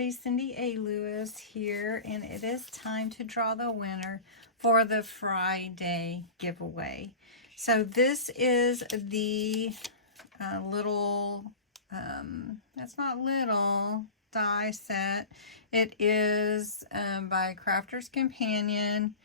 everybody, CindyALewis here, and it is time to draw the winner for the Friday giveaway. So this is the little, it's not little, die set. It is by Crafter's Companion,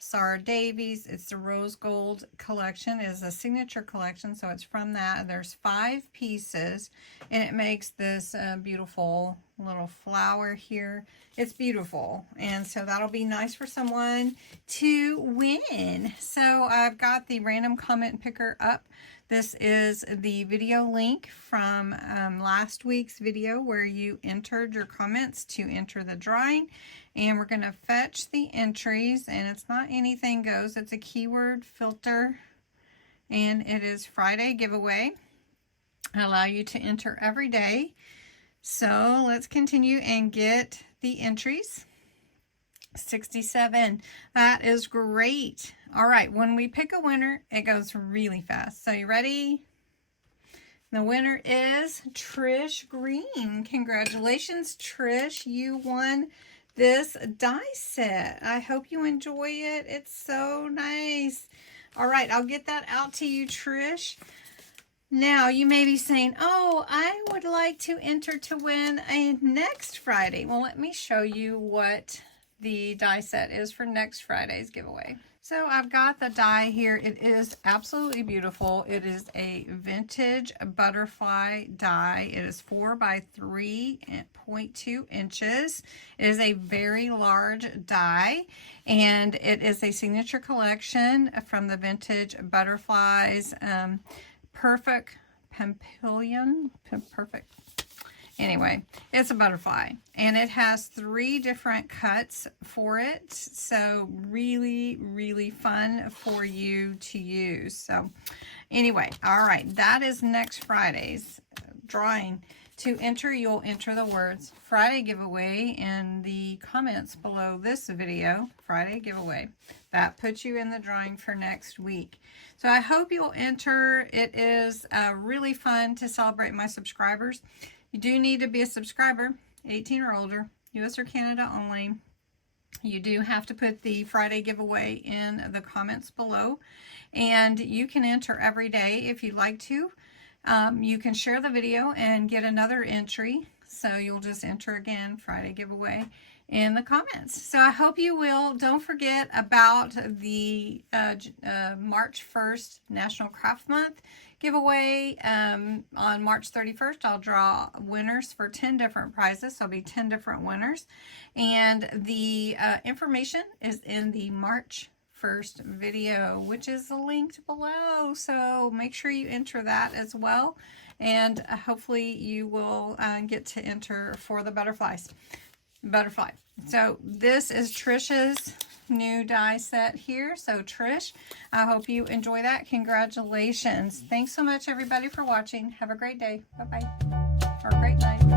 Sarah Davies. It's the Rose Gold collection. It is a signature collection, so it's from that. There's 5 pieces, and it makes this beautiful little flower here. It's beautiful, and so that'll be nice for someone to win. So I've got the random comment picker up. This is the video link from last week's video where you entered your comments to enter the drawing. And we're going to fetch the entries, and it's not anything goes. It's a keyword filter, and it is Friday giveaway. I allow you to enter every day. So let's continue and get the entries. 67. That is great. All right, when we pick a winner, it goes really fast. So you ready? The winner is Trish Green. Congratulations, Trish. You won this die set. I hope you enjoy it. It's so nice. All right, I'll get that out to you, Trish. Now, you may be saying, oh, I would like to enter to win a next Friday. Well, let me show you what the die set is for next Friday's giveaway. So I've got the die here. It is absolutely beautiful. It is a vintage butterfly die. It is 4 by 3.2 inches. It is a very large die, and it is a signature collection from the Vintage Butterflies. Perfect Pampillion. Perfect. Anyway, it's a butterfly, and it has 3 different cuts for it, so really, really fun for you to use. So anyway, all right, that is next Friday's drawing. To enter, you'll enter the words Friday giveaway in the comments below this video, Friday giveaway. That puts you in the drawing for next week. So I hope you'll enter. It is really fun to celebrate my subscribers. You do need to be a subscriber, 18 or older, US or Canada only. You do have to put the Friday giveaway in the comments below, and you can enter every day if you'd like to. You can share the video and get another entry, so you'll just enter again Friday giveaway in the comments. So I hope you will. Don't forget about the March 1st National Craft Month giveaway. On March 31st, I'll draw winners for 10 different prizes. So it'll be 10 different winners. And the information is in the March 1st video, which is linked below. So make sure you enter that as well. And hopefully you will get to enter for the butterfly. So this is Trish's new die set here. So Trish, I hope you enjoy that. Congratulations. Thanks so much, everybody, for watching. Have a great day. Bye-bye. Or a great night.